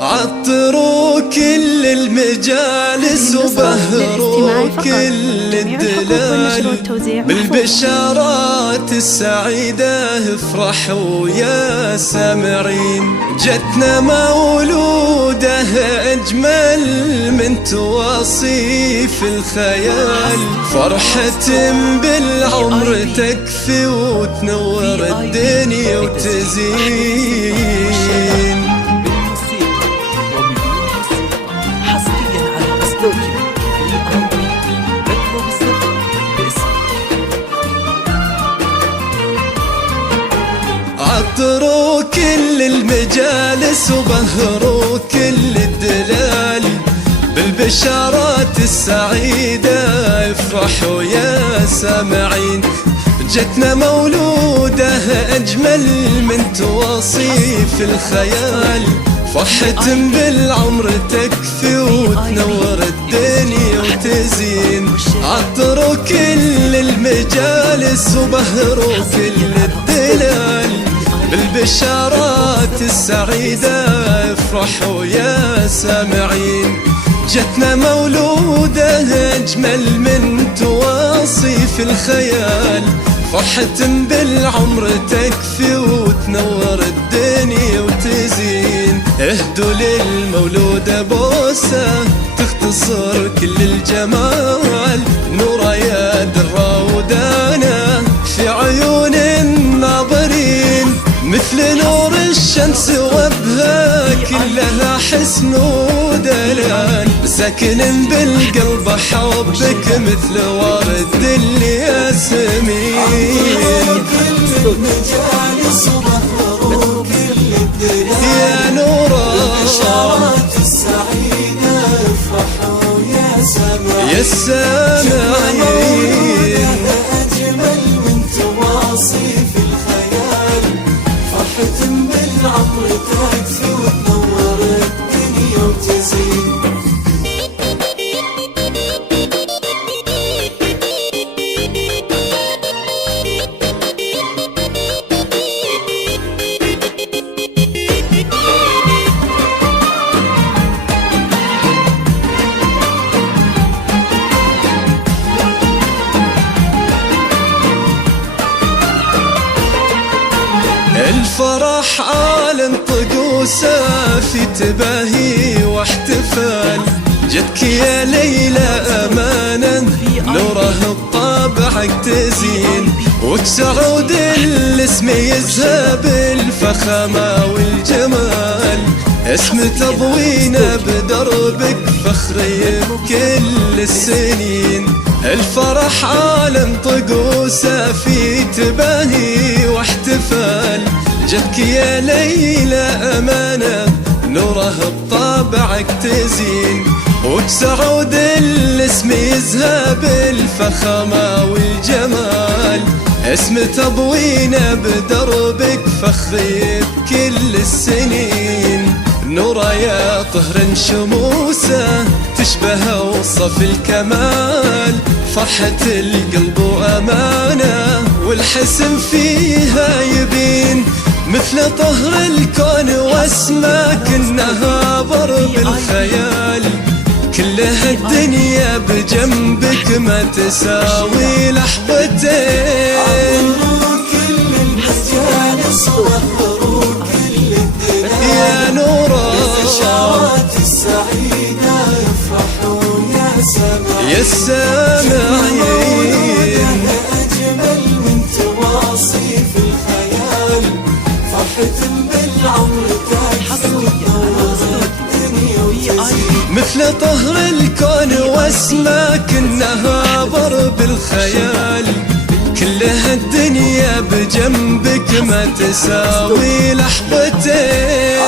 عطروا كل المجالس وبهروا كل الدلال بالبشارات السعيدة افرحوا يا سامعين. جتنا مولودة أجمل من توصيف الخيال، فرحة بالعمر تكفي وتنور الدنيا وتزين. عطروا كل المجالس وبهروا كل الدلال بالبشارات السعيدة افرحوا يا سامعين. جتنا مولودة أجمل من توصيف الخيال، فرحة بالعمر تكفي وتنور الدنيا وتزين. عطروا كل المجالس وبهروا كل الدلال بالبشارات السعيدة افرحوا يا سامعين. جتنا مولودة أجمل من توصيف الخيال، فرحة بالعمر تكفي وتنور الدنيا وتزين. اهدوا للمولودة بوسة تختصر كل الجمال، نورا يا درة ودانا في عيون الناظرين، مثل نور الشمس وبها كلها حسن ودلال. ساكن بالقلب حبك مثل ورد الياسمين. يا نورا البشارات السعيدة افرحوا يا سامعين. أجمل من تواصيف الخيال، فرحة بالعمر تكفي وتنور الدنيا وتزين. الفرح عالم طقوسه في تباهي واحتفال، جتك يا ليلى أمانا نوره بطابعك تزين، وتسعود الاسم يذهب الفخامة والجمال. اسم تضوينا بدربك فخري بكل السنين. الفرح عالم طقوسه في تباهي واحتفال، جتك يا ليلى أمانة نوره بطابعك تزين، وتسعود الاسم يذهب الفخامة والجمال. اسم تضوينا بدربك فخري بكل السنين، نورا يا طهر شموسه تشبه وصف الكمال. فرحة القلب وأمانة والحسن فيها يبين، مثل طهر الكون واسماك النهار بالخيال. كلها الدنيا بجنبك ما تساوي لحظتين. كل المجالس وبهروا كل الدلال يا نورا البشارات السعيدة افرحوا يا سامعين. أجمل من توصيف الخيال، فرحة بالعمر تكفي وتنور الدنيا وتزين. مثل طهر الكون واسماك النهار بالخيال، كلها الدنيا بجنبك ما تساوي لحظتين.